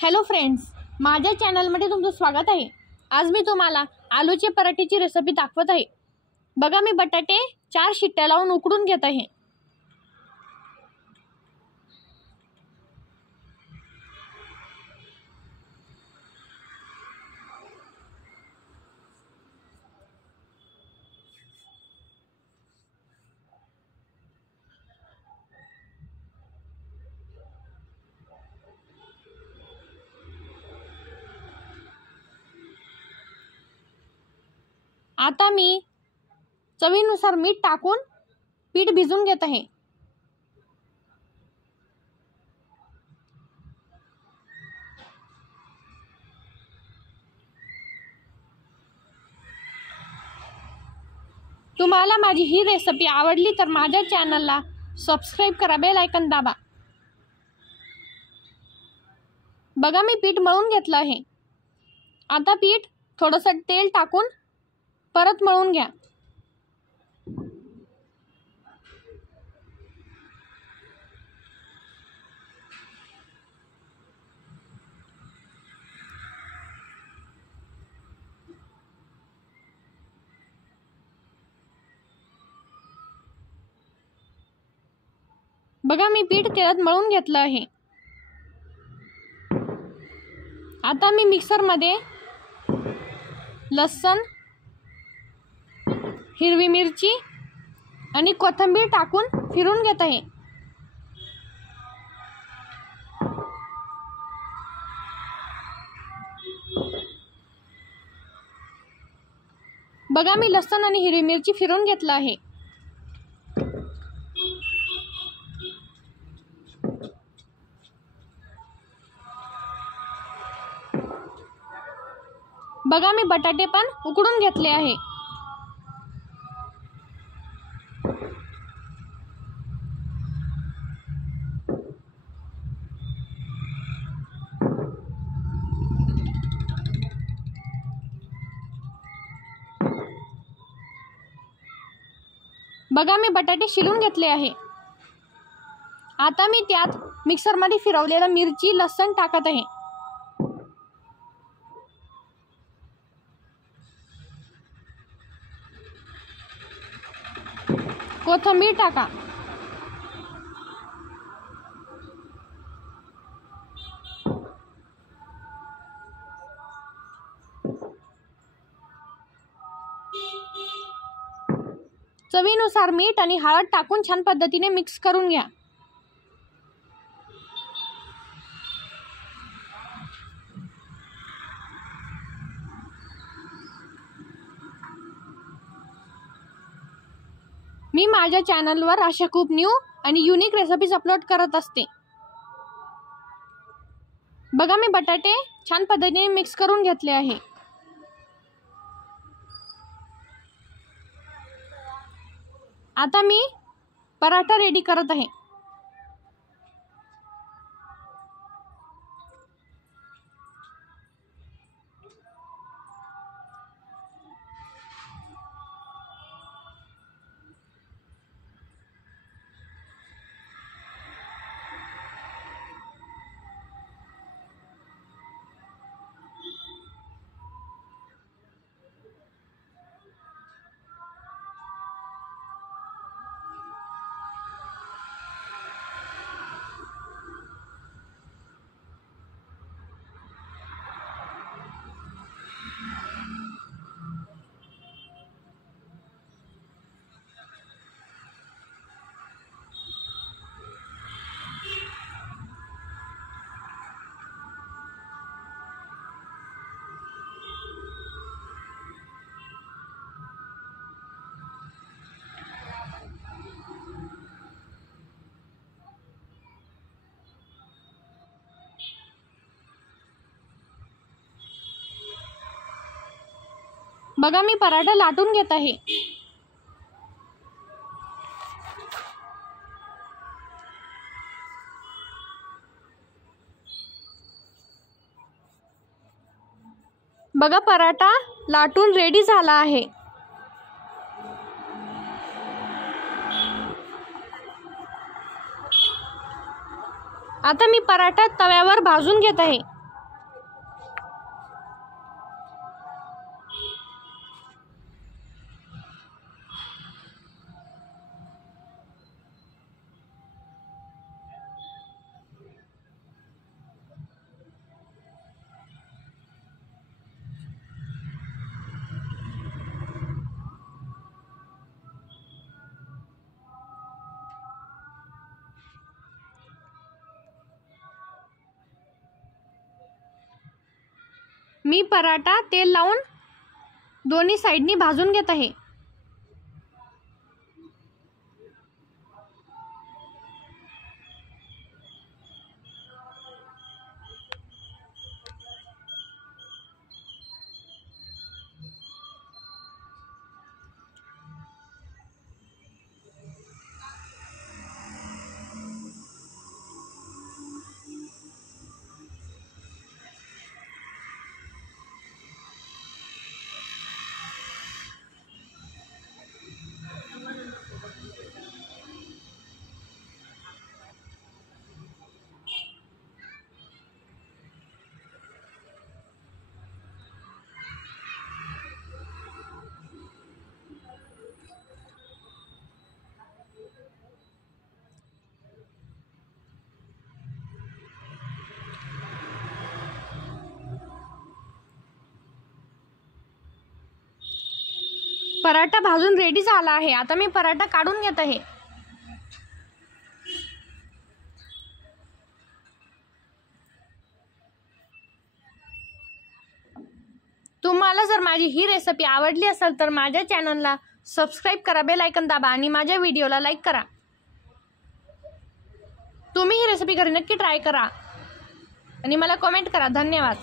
Hello friends, माझ्या चॅनलमध्ये तुमचं स्वागत आहे। आज मी तुम्हाला आलूचे पराठेची रेसिपी दाखवत आहे। बघा, मी बटाटे 4 शिट्ट्या लावून उकडून घेत आहे। आता मी चवीनुसार मीठ टाकून पीठ भिजवून घेत आहे। तुम्हाला माझी ही रेसिपी आवडली तर माझ्या चॅनलला सबस्क्राइब करा, बेल आयकॉन दाबा। बघा, मी पीठ मळून घेतलं आहे। आता पीठ थोडंसं तेल टाकून परत मळून घ्या। बघा, मी पीठ तेलात मळून घेतलं आहे। आता मी मिक्सरमध्ये लसूण, हिरवी मिरची आणि कोथिंबीर टाकून फिरून घेत आहे। बघा, मी लसूण आणि हिरवी मिरची फिरून घेतलं आहे। बघा, मी बटाटे पण उकडून घेतले आहे। बघा, मी बटाटे शिलून घेतले आहे। आता मी त्यात मिक्सरमध्ये फिरवलेला मिरची, लसूण टाकत आहे। कोथिंबीर टाका। चवीनुसार मीठ आणि हळद टाकून छान पद्धतीने मिक्स करून घ्या। मी माझ्या चॅनलवर अशा खूप न्यू आणि युनिक रेसिपीज अपलोड करत असते। बघा, मी बटाटे छान पद्धतीने मिक्स करून घेतले आहे। आता मी पराठा रेडी करत आहे। बघा, मी पराठा लाटून घेत आहे। बघा, पराठा लाटून रेडी झाला आहे। आता मी पराठा तव्यावर भाजून घेत आहे। मी पराठा तेल लावून दोन्ही साईडनी भाजून घेत आहे। पराठा भाजून रेडी झाला आहे। आता मी पराठा काढून घेत आहे। तुम्हाला जर माझी ही रेसिपी आवडली असेल तर माझ्या चॅनलला सबस्क्राइब करा, बेल आयकॉन दाबा आणि माझ्या व्हिडिओला लाईक करा। तुम्ही ही रेसिपी घरी नक्की ट्राय करा आणि मला कमेंट करा। धन्यवाद।